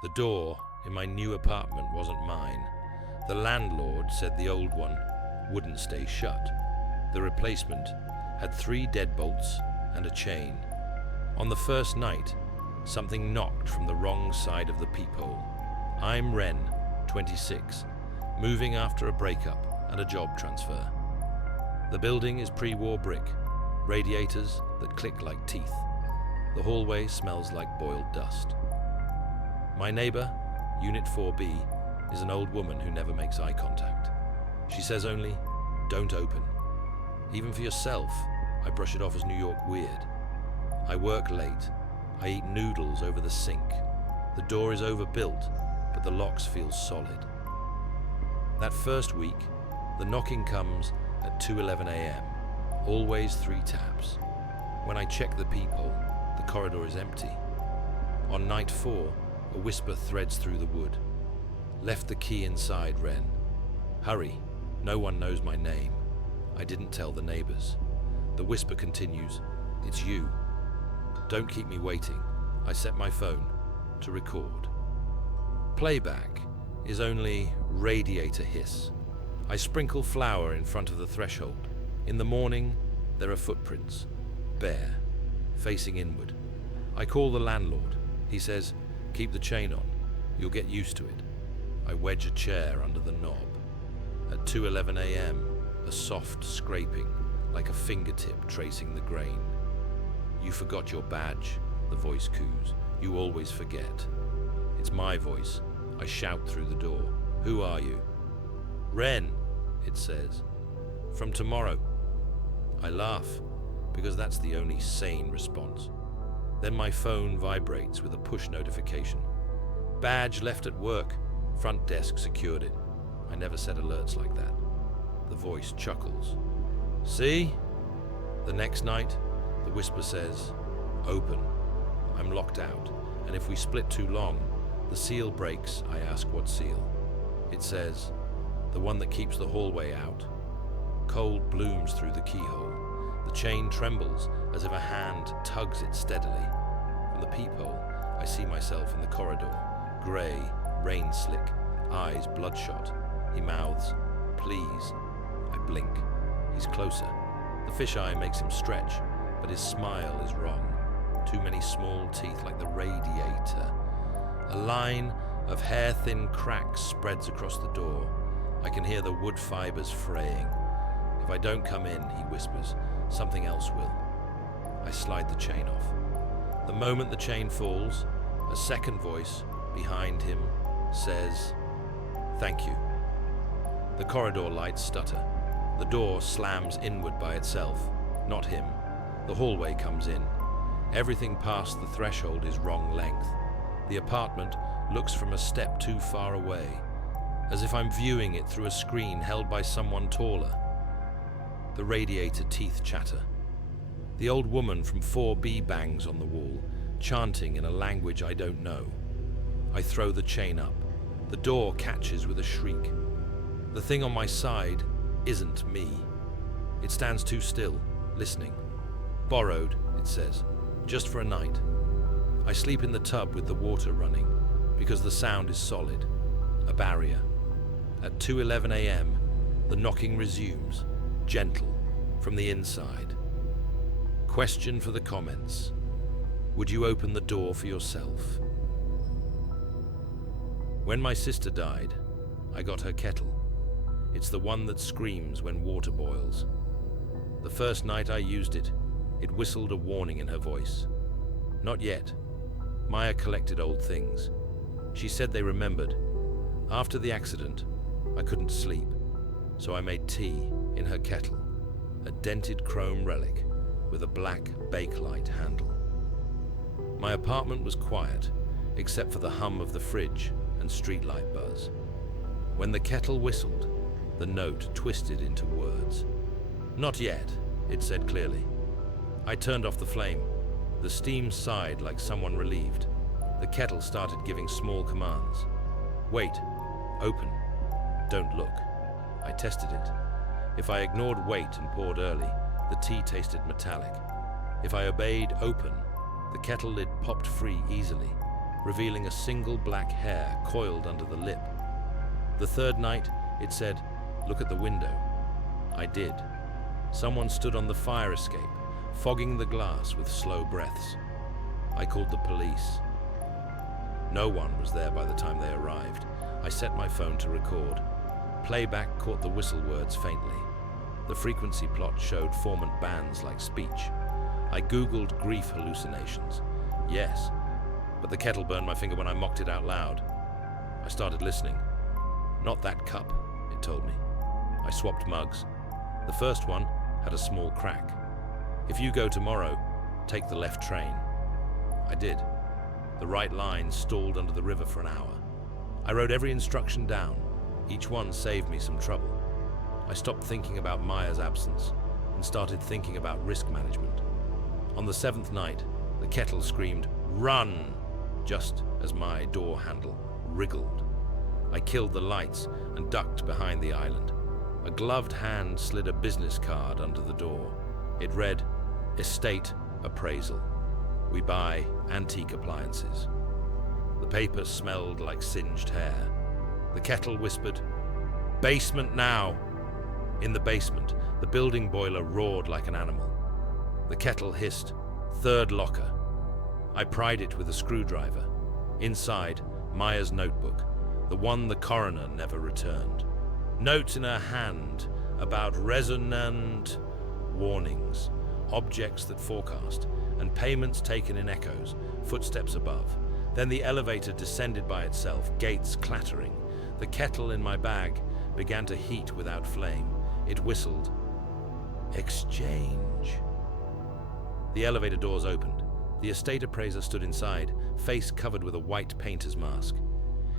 The door in my new apartment wasn't mine. The landlord said the old one wouldn't stay shut. The replacement had 3 deadbolts and a chain. On the first night, something knocked from the wrong side of the peephole. I'm Ren, 26, moving after a breakup and a job transfer. The building is pre-war brick, radiators that click like teeth. The hallway smells like boiled dust. My neighbor, Unit 4B, is an old woman who never makes eye contact. She says only, "Don't open." Even for yourself, I brush it off as New York weird. I work late. I eat noodles over the sink. The door is overbuilt, but the locks feel solid. That first week, the knocking comes at 2:11 a.m., always 3 taps. When I check the peephole, the corridor is empty. On night 4, a whisper threads through the wood. "Left the key inside, Ren. Hurry, no one knows my name. I didn't tell the neighbors." The whisper continues, "It's you. Don't keep me waiting." I set my phone to record. Playback is only radiator hiss. I sprinkle flour in front of the threshold. In the morning, there are footprints, bare, facing inward. I call the landlord. He says, "Keep the chain on. You'll get used to it." I wedge a chair under the knob. At 2:11 a.m., a soft scraping, like a fingertip tracing the grain. "You forgot your badge," the voice coos. "You always forget." It's my voice. I shout through the door. "Who are you?" "Ren," it says. "From tomorrow." I laugh, because that's the only sane response. Then my phone vibrates with a push notification. "Badge left at work. Front desk secured it." I never set alerts like that. The voice chuckles. "See?" The next night, the whisper says, "Open." I'm locked out, and if we split too long, the seal breaks. I ask what seal. It says, "The one that keeps the hallway out." Cold blooms through the keyhole. The chain trembles as if a hand tugs it steadily. From the peephole, I see myself in the corridor, grey, rain slick, eyes bloodshot. He mouths, "Please." I blink. He's closer. The fisheye makes him stretch, but his smile is wrong. Too many small teeth like the radiator. A line of hair-thin cracks spreads across the door. I can hear the wood fibers fraying. "If I don't come in," he whispers, "something else will." I slide the chain off. The moment the chain falls, a second voice behind him says, "Thank you." The corridor lights stutter. The door slams inward by itself, not him. The hallway comes in. Everything past the threshold is wrong length. The apartment looks from a step too far away, as if I'm viewing it through a screen held by someone taller. The radiator teeth chatter. The old woman from 4B bangs on the wall, chanting in a language I don't know. I throw the chain up. The door catches with a shriek. The thing on my side isn't me. It stands too still, listening. "Borrowed," it says, "just for a night." I sleep in the tub with the water running, because the sound is solid, a barrier. At 2:11 a.m., the knocking resumes, gentle, from the inside. Question for the comments. Would you open the door for yourself? When my sister died, I got her kettle. It's the one that screams when water boils. The first night I used it, it whistled a warning in her voice. Not yet. Maya collected old things. She said they remembered. After the accident, I couldn't sleep, so I made tea in her kettle, a dented chrome relic with a black bakelite handle. My apartment was quiet, except for the hum of the fridge and streetlight buzz. When the kettle whistled, the note twisted into words. "Not yet," it said clearly. I turned off the flame. The steam sighed like someone relieved. The kettle started giving small commands. "Wait. Open. Don't look." I tested it. If I ignored wait and poured early, the tea tasted metallic. If I obeyed open, the kettle lid popped free easily. revealing a single black hair coiled under the lip. The third night, it said, "Look at the window." I did. Someone stood on the fire escape, fogging the glass with slow breaths. I called the police. No one was there by the time they arrived. I set my phone to record. Playback caught the whistle words faintly. The frequency plot showed formant bands like speech. I Googled grief hallucinations. Yes, but the kettle burned my finger when I mocked it out loud. I started listening. "Not that cup," it told me. I swapped mugs. The first one had a small crack. "If you go tomorrow, take the left train." I did. The right line stalled under the river for an hour. I wrote every instruction down. Each one saved me some trouble. I stopped thinking about Maya's absence and started thinking about risk management. On the seventh night, the kettle screamed, "Run!" just as my door handle wriggled. I killed the lights and ducked behind the island. A gloved hand slid a business card under the door. It read, "Estate Appraisal. We buy antique appliances." The paper smelled like singed hair. The kettle whispered, "Basement now!" In the basement, the building boiler roared like an animal. The kettle hissed, "Third locker." I pried it with a screwdriver. Inside, Maya's notebook, the one the coroner never returned. Notes in her hand about resonant warnings, objects that forecast, and payments taken in echoes, footsteps above. Then the elevator descended by itself, gates clattering. The kettle in my bag began to heat without flame. It whistled, "Exchange." The elevator doors opened. The estate appraiser stood inside, face covered with a white painter's mask.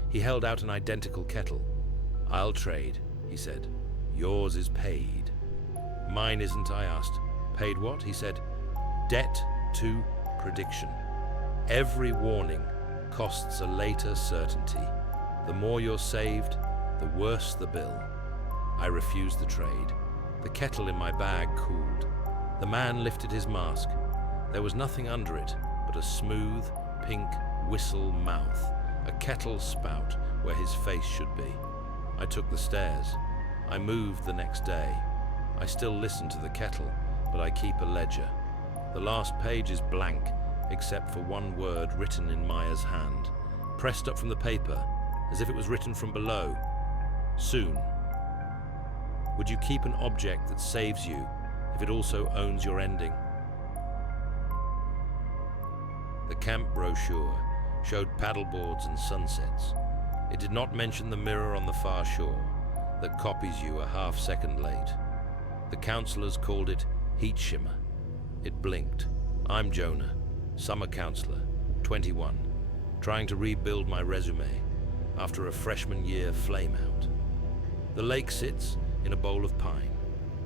He held out an identical kettle. "I'll trade," he said. "Yours is paid." "Mine isn't," I asked. "Paid what?" He said. "Debt to prediction. Every warning costs a later certainty. The more you're saved, the worse the bill." I refused the trade. The kettle in my bag cooled. The man lifted his mask. There was nothing under it but a smooth, pink whistle mouth, a kettle spout where his face should be. I took the stairs. I moved the next day. I still listen to the kettle, but I keep a ledger. The last page is blank, except for one word written in Maya's hand, pressed up from the paper, as if it was written from below. "Soon." Would you keep an object that saves you if it also owns your ending? The camp brochure showed paddleboards and sunsets. It did not mention the mirror on the far shore that copies you a half-second late. The counselors called it heat shimmer. It blinked. I'm Jonah, summer counselor, 21, trying to rebuild my resume after a freshman year flameout. The lake sits in a bowl of pine,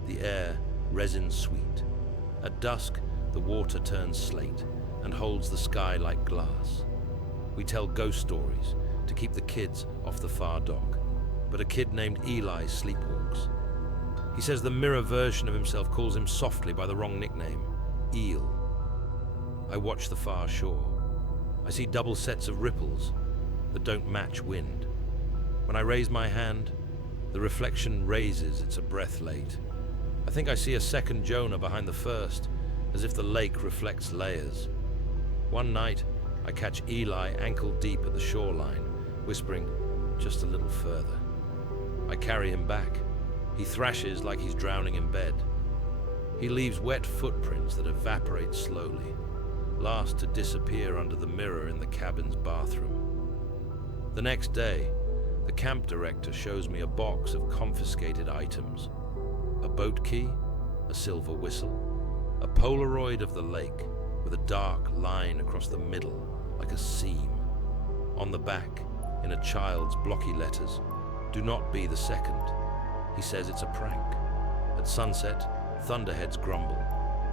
the air resin sweet. At dusk, the water turns slate and holds the sky like glass. We tell ghost stories to keep the kids off the far dock, but a kid named Eli sleepwalks. He says the mirror version of himself calls him softly by the wrong nickname, Eel. I watch the far shore. I see double sets of ripples that don't match wind. When I raise my hand, the reflection raises, it's a breath late. I think I see a second Jonah behind the first, as if the lake reflects layers. One night, I catch Eli ankle deep at the shoreline, whispering, "Just a little further." I carry him back. He thrashes like he's drowning in bed. He leaves wet footprints that evaporate slowly, last to disappear under the mirror in the cabin's bathroom. The next day, the camp director shows me a box of confiscated items. A boat key, a silver whistle, a Polaroid of the lake with a dark line across the middle, like a seam. On the back, in a child's blocky letters, "Do not be the second." He says it's a prank. At sunset, thunderheads grumble.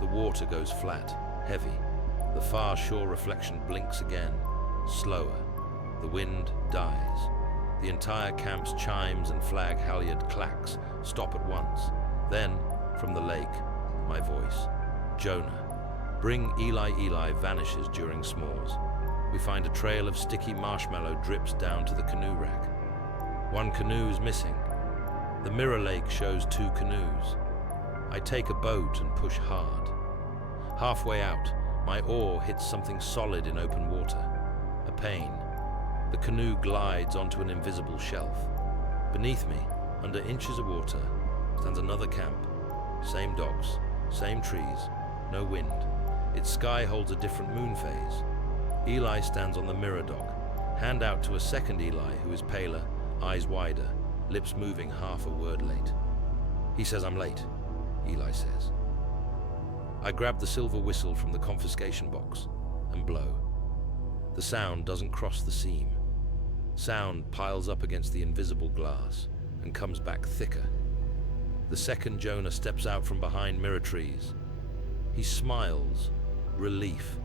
The water goes flat, heavy. The far shore reflection blinks again, slower. The wind dies. The entire camp's chimes and flag halyard clacks stop at once. Then, from the lake, my voice. Jonah. Bring Eli vanishes during s'mores. We find a trail of sticky marshmallow drips down to the canoe rack. One canoe is missing. The mirror lake shows 2 canoes. I take a boat and push hard. Halfway out, my oar hits something solid in open water. A pane. The canoe glides onto an invisible shelf. Beneath me, under inches of water, stands another camp. Same docks, same trees, no wind. Its sky holds a different moon phase. Eli stands on the mirror dock, hand out to a second Eli who is paler, eyes wider, lips moving half a word late. He says I'm late, Eli says. I grab the silver whistle from the confiscation box and blow. The sound doesn't cross the seam. Sound piles up against the invisible glass and comes back thicker. The second Jonah steps out from behind mirror trees. He smiles, relief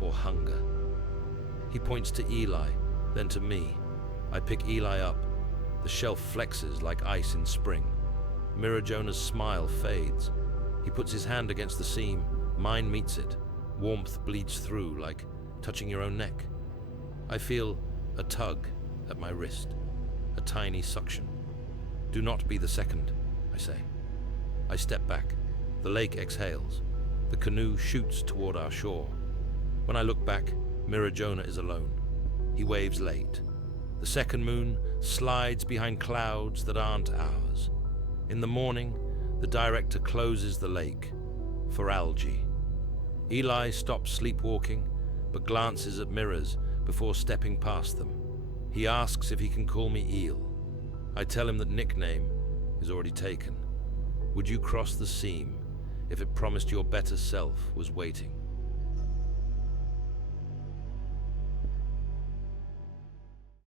or hunger. He points to Eli, then to me. I pick Eli up. The shelf flexes like ice in spring. Mirror Jonah's smile fades. He puts his hand against the seam. Mine meets it. Warmth bleeds through like touching your own neck. I feel a tug at my wrist, a tiny suction. Do not be the second, I say. I step back. The lake exhales. The canoe shoots toward our shore. When I look back, Mirror Jonah is alone. He waves late. The second moon slides behind clouds that aren't ours. In the morning, the director closes the lake for algae. Eli stops sleepwalking, but glances at mirrors before stepping past them. He asks if he can call me Eel. I tell him that nickname is already taken. Would you cross the seam if it promised your better self was waiting?